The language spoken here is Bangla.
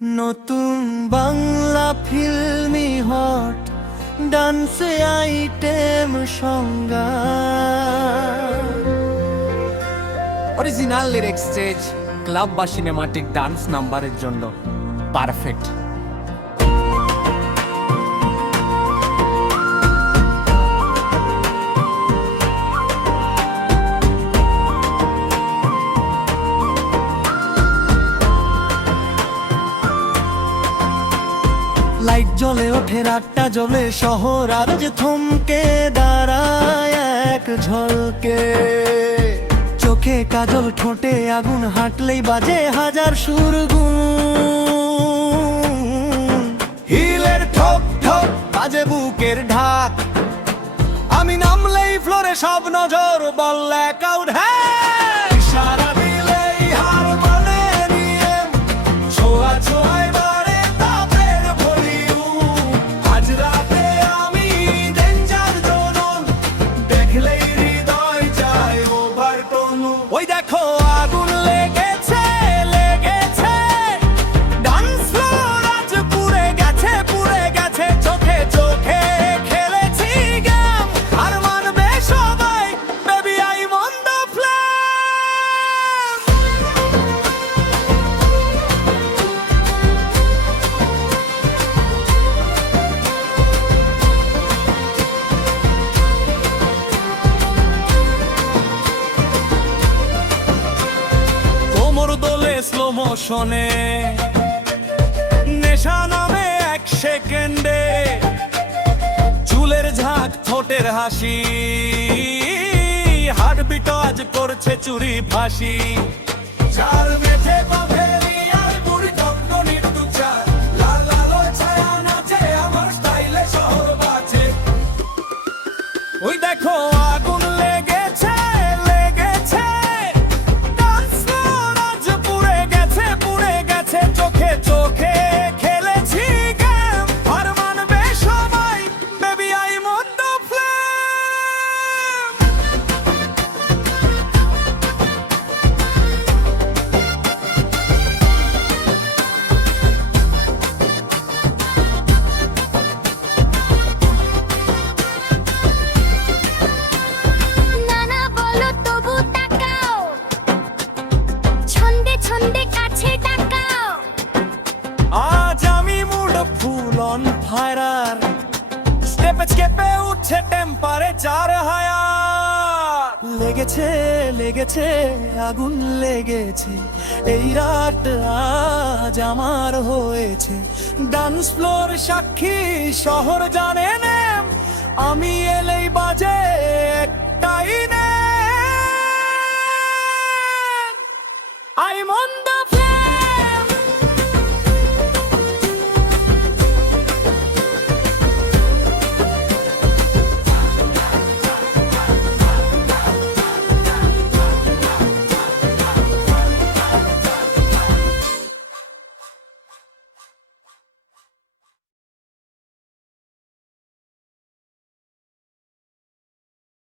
নতুন বাংলা ফিল্মি হট ডান্সে আইটেম সংজ্ঞা অরিজিনাল লিরিক্স স্টেজ ক্লাব বা সিনেমাটিক ডান্স নাম্বারের জন্য পারফেক্ট। লাইট জ্বলে ওঠে, রাতটা জ্বলে, শহর আজ থমকে দাঁড়ায় এক ঝলকে। চোখে কাজল, ঠোঁটে আগুন, হাঁটলেই বাজে হাজার সুরগুন। হিলের ঠক ঠক বাজে বুকের ঢাক, আমি নামলেই ফ্লোরে সব নজর ব্ল্যাক আউট। হ্যাঁ, ইশারা দিলেই হার মানে নিয়ে ছোঁয়া ছোঁয়ায় বাড়ে তাপের ভলিউম। আজ রাতে আমি ডেঞ্জার জোন, দেখলেই হৃদয় যায় ওভারটোন। ওই দেখো আগুন লেগেছে লেগেছে, ডান্স ফ্লোর আজ পুড়ে গেছে পুড়ে গেছে। চোখে চোখে খেলেছি গেম, আর মানবে সবাই, baby I on the flame. কোমর দোলে স্লো মোশনে, নেশা নামে এক সেকেন্ডে। চুলের ঝাঁক, ঠোঁটের হাসি, হার্টবিট আজ করছে চুরি ফাঁসি। চার মেঝে বাভেরি আর বুড়ি যত্ন নির্দুচা, লাল লালো ছায়া নাচে আমার স্টাইলে শহর বাজে। ওই দেখো আগুন লেগেছে লেগেছে, ডান্স ফ্লোর আজ পুড়ে গেছে পুড়ে গেছে। চোখে চোখে খেলেছি গেম, আর মানবে সবাই, baby I on the flame. নানা বলো তবু তাকাও, ছন্দে ছন্দে কাছে তাকাও। আজ আমি মুড ফুল অন ফায়ার, স্টেপে স্টেপে উঠছে টেম্পারেচার হায়ার। লেগেছে লেগেছে আগুন লেগেছে, এই রাত আজ আমার হয়েছে। ডান্স ফ্লোর সাক্ষী, শহর জানে নেম, আমি এলেই বাজে একটাই নেম।